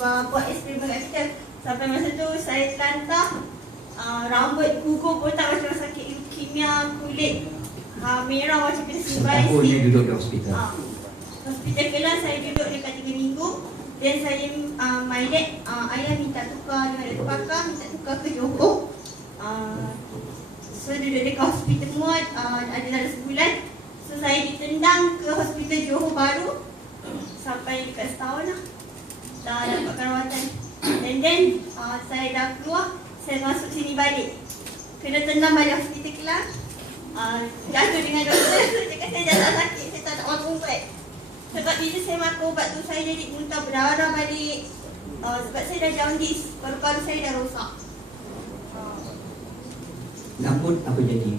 buat eksperimen kat kita. Sampai masa tu saya terlantah, rambut gugur botak macam sakit leukemia, kulit merah macam kena simbai. Setahun dia duduk di hospital. Hospital Kelang saya duduk dekat 3 minggu. Dan saya my dad, ayah minta tukar dengan doktor pakar, minta tukar ke Johor. So duduk dekat hospital muat ada dalam sebulan. So saya ditendang ke hospital Johor baru sampai dekat setahun lah. Dah dapat perawatan. And then saya dah keluar, saya masuk sini balik. Kena tendang balik hospital Kelang. Jatuh dengan doktor, cakap saya dah tak sakit, saya tak nak makan ubat. Sebab bila saya makan ubat tu saya jadi muntah berdarah balik. Sebab saya dah jaundice, paru-paru saya dah rosak. Rambut apa jadi?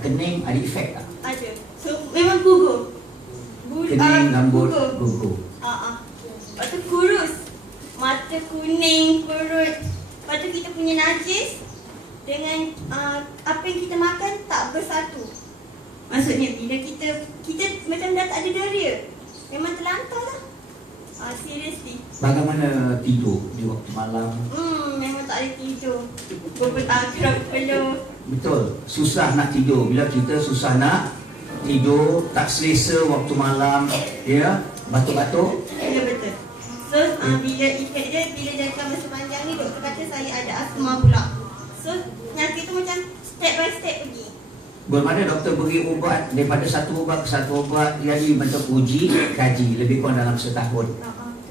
Kening ada efek tak? Ada. So memang gugur. Kening, rambut gugur. Lepas tu kurus. Mata kuning, perut. Lepas tu kita punya najis dengan apa yang kita makan tak bersatu. Maksudnya bila kita macam dah tak ada deria. Memang terlantar lah. Seriously. Bagaimana tidur di waktu malam? Memang tak ada tidur. Kerap peluh. Betul, susah nak tidur. Bila kita susah nak tidur, tak selesa waktu malam, ya, batuk-batuk. Ya, betul. So bila efek dia, bila jangka masa panjang ni, doktor kata saya ada asma pula. So penyakit tu macam step by step pergi. Bermakna doktor beri ubat daripada satu ubat ke satu ubat, jadi macam uji, kaji, lebih kurang dalam setahun.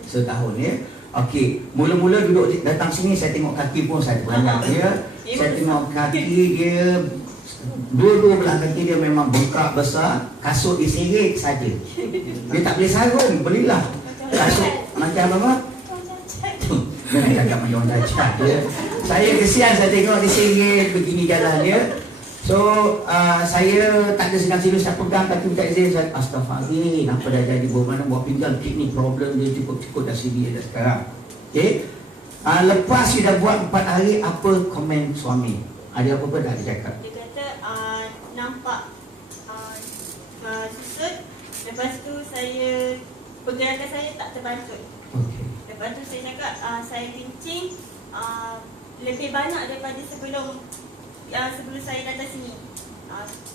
Setahun, ya. Okey, mula-mula duduk datang sini, saya tengok kaki pun saya banyak, ya. Saya tengok kaki dia, dua-dua belah kaki dia memang bengkak besar, kasut diseret saja. Dia tak boleh sarung, belilah. Kasut macam apa? Jangan cakap macam orang cacat, ya. Saya kesian, saya tengok diseret begini jalan dia. So, saya tak ada senang-senang, saya pegang kaki minta izin, saya astaghfirullah, apa dah jadi, bagaimana buat pinggang, kidney problem dia cukup dah sini dah sekarang. Okay. Lepas dia dah buat 4 hari, apa komen suami? Ada apa-apa dah dia cakap? Dia kata nampak susut. Lepas tu saya, pergerakan saya tak terbantut. Okay. Lepas tu saya cakap saya kencing lebih banyak daripada sebelum saya datang sini.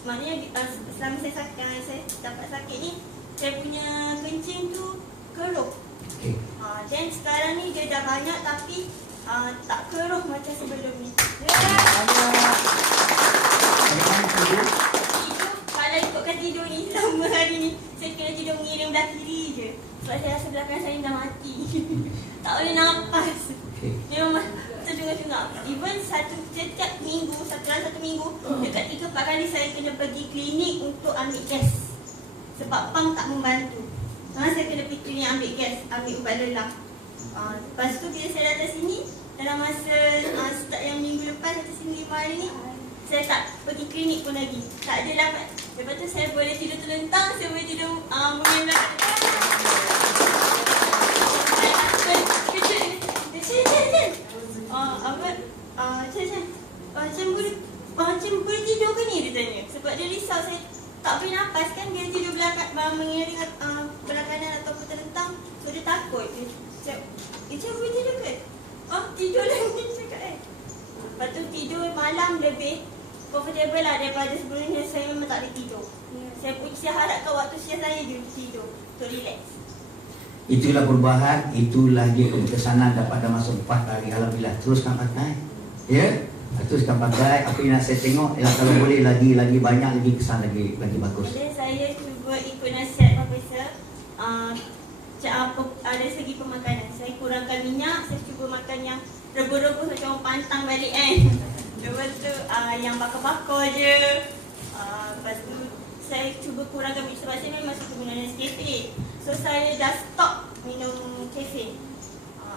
Maknanya selama saya dapat sakit ni, saya punya kencing tu keruh. Okay. Dan sekarang ni dia dah banyak tapi tak keruh macam sebelum ni. Tidur, kalau ikutkan tidur ni selama hari ni, saya kena tidur mengirim belah kiri je. Sebab saya rasa belakang saya dah mati. Tak boleh nafas. Okay. Dia memang terjengah-jengah. Even setiap minggu, satu minggu, dekat 3-4 kali saya kena pergi klinik untuk ambil gas. Sebab pam tak membantu. Saya kena pergi klinik ambil gas, ambil ubat lelah. Lepas tu bila saya datang sini, dalam masa start yang minggu lepas, datang sini 5 hari ni, saya tak pergi klinik pun lagi. Tak ada dapat. Lepas tu saya boleh tidur terlentang, saya boleh tidur mengenai macam boleh tidur ke ni, dia tanya. Sebab dia risau saya tak boleh nafas kan, dia tidur mengiring belah kanan ataupun terlentang. So dia takut. Dia cakap boleh tidur ke? Tidur lah ni cakap Lepas tu tidur malam lebih comfortable lah daripada sebelumnya. Saya memang tak boleh tidur. Saya harapkan waktu siang saya je tidur untuk relax. Itulah perubahan, itulah dia kekesanan dah masuk 4 hari. Alhamdulillah, teruskan pakai. Ya, teruskan pakai. Apa yang nak saya tengok ialah kalau boleh lagi banyak, lagi kesan, lagi bagus. Jadi saya cuba ikut nasihat Profesor. Dari segi pemakanan, saya kurangkan minyak. Saya cuba makan yang rebus-rebus macam orang pantang balik kan. Lepas tu yang bakar-bakar je. Lepas tu saya cuba kurangkan minyak sebab saya memang suka guna Nescafe. So saya dah stop minum kafe.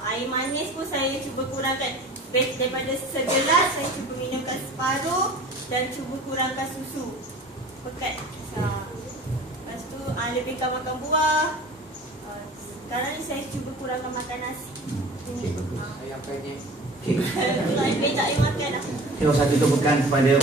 Air manis pun saya cuba kurangkan. Daripada segelas saya cuba minumkan separuh dan cuba kurangkan susu pekat. Lepas tu lebihkan makan buah. Sekarang ni saya cuba kurangkan makan nasi. Okey, bagus. Ayam penyet. Okey. Saya tak boleh makan lah. Terus satu tepukan kepada